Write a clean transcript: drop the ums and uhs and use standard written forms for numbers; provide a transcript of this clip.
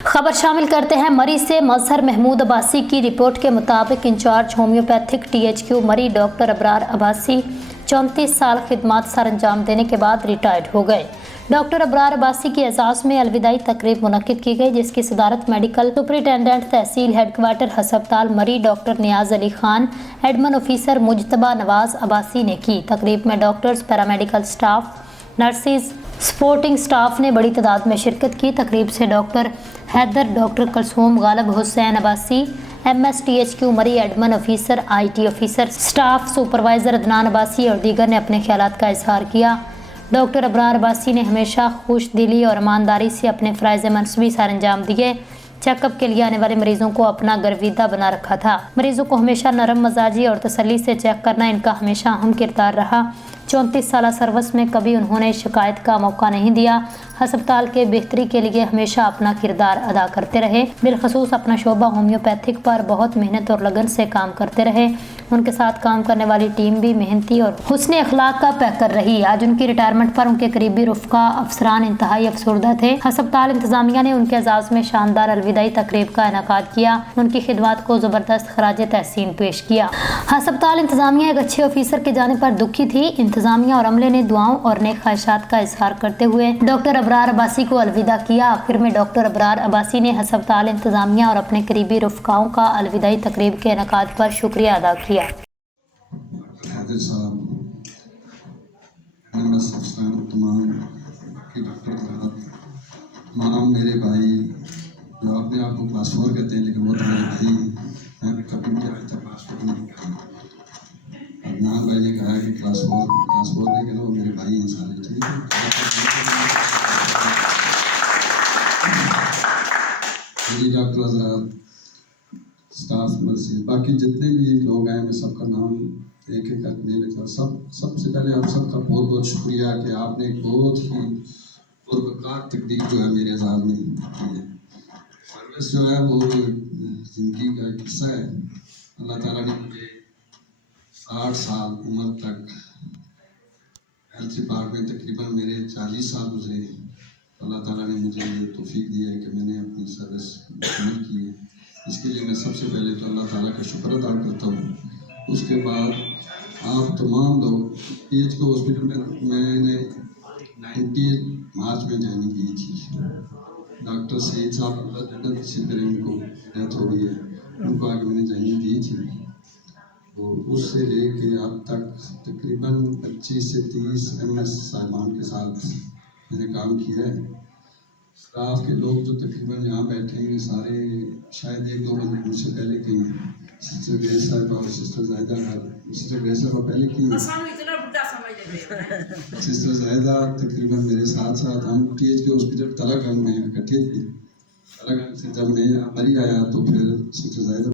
खबर शामिल करते हैं मरी से। मजहर महमूद अब्बासी की रिपोर्ट के मुताबिक इंचार्ज होम्योपैथिक THQ मरी डॉक्टर अबरार अब्बासी 34 साल खिदमत सर अंजाम देने के बाद रिटायर्ड हो गए। डॉक्टर अबरार अब्बासी की एजाज़ में अलविदाई तकरीब मुनक्किद की गई, जिसकी सदारत मेडिकल सुपरिटेंडेंट तहसील हेडक्वार्टर हस्पताल Murree doctor Niaz Ali Khan, admin officer Mujtaba Nawaz Abbasi ने की। तकरीब में doctors, paramedical staff, nurses, supporting staff ने बड़ी तादाद में शिरकत की। तकरीब से doctor Haider, doctor Kulsoom, Ghalib Hussain Abbasi, MS THQ Murree, admin officer, IT officer, staff supervisor Adnan Abbasi और दीगर ने अपने ख्यालात का इजहार किया। डॉक्टर अबरार अब्बासी ने हमेशा खुश दिली और ईमानदारी से अपने फ़राइज़ मनसबी सर अंजाम दिए। चेकअप के लिए आने वाले मरीजों को अपना गर्विदा बना रखा था। मरीजों को हमेशा नरम मजाजी और तसल्ली से चेक करना इनका हमेशा अहम किरदार रहा। 34 साल सर्विस में कभी उन्होंने शिकायत का मौका नहीं दिया। हस्पताल के बेहतरी के लिए हमेशा अपना किरदार अदा करते रहे। बिलखसूस अपना शोबा होम्योपैथिक पर बहुत मेहनत और लगन से काम करते रहे। उनके साथ काम करने वाली टीम भी मेहनती और हुस्ने अखलाक का पैकर रही। आज उनकी रिटायरमेंट पर उनके करीबी रुफ़का अफसरान इंतहाई अफसरदा थे। हस्पताल इंतजामिया ने उनके एजाज़ में शानदार अलविदाई तकरीब का इनेकाद किया। उनकी खिदमत को ज़बरदस्त खराज तहसीन पेश किया। हस्पताल इंतजामिया एक अच्छे ऑफिसर के जाने पर दुखी थी। इंतजामिया और अमले ने दुआओं और नेक ख्वाहिशात का इजहार करते हुए डॉक्टर अबरार अब्बासी को अलविदा किया। आखिर में डॉक्टर अबरार अब्बासी ने हस्पताल इंतजामिया और अपने करीबी रुफ़काओं का अलविदाई तकरीब के इनेकाद पर शुक्रिया अदा किया। तमाम मेरे भाई जो अपने आप को क्लास 4 कहते हैं, लेकिन वो तो मेरे भाई हैं। मैंने कभी भी आज तक क्लास 4 नहीं कहा। अदनान भाई ने कहा कि क्लास 4 नहीं कहना, वो मेरे भाई हैं सारे। ठीक है, मेरी डॉक्टर हज़रात, स्टाफ, नर्सिस, बाकी जितने भी लोग हैं, मैं सबका नाम एक एक करके नहीं लिखता। सबसे पहले आप सबका बहुत बहुत शुक्रिया कि आपने एक बहुत ही पुरवकार तकदीर जो है मेरे एजाज़ में की है। सर्विस जो है वो ज़िंदगी का एक हिस्सा है। अल्लाह ताला ने मुझे 60 साल उम्र तक हेल्थ डिपार्टमेंट, तकरीबन मेरे 40 साल गुजरे। अल्लाह ताला ने मुझे ये तौफीक दी है कि मैंने अपनी सर्विस मुकम्मल की है। इसके लिए मैं सबसे पहले तो अल्लाह ताला का शुक्र अदा करता हूँ। उसके बाद आप तमाम लोग, THQ हॉस्पिटल में मैंने 90 मार्च में ज्वाइनिंग की थी। डॉक्टर सईद साहब इसी तरह उनको डेथ हो गई है, उनको आगे मैंने ज्वाइनिंग दी थी। तो उससे लेके अब तक तकरीबन 25 से 30 MS साहिबान के साथ मैंने काम किया है। स्टाफ के लोग जो तकरीबन यहाँ बैठे हैं सारे शायद 1-2 बंदे मुझसे पहले के हैं। सिस्टर ग्रेस साहब और सिस्टर जायदा साहब, सिस्टर ग्रेस साहब पहले की है। सिस्टर जायदा तकरीबन मेरे साथ हम THQ हॉस्पिटल तलागंज में इकट्ठे थे। तलागंज से जब मैं मरी आया तो फिर सिस्टर जायदा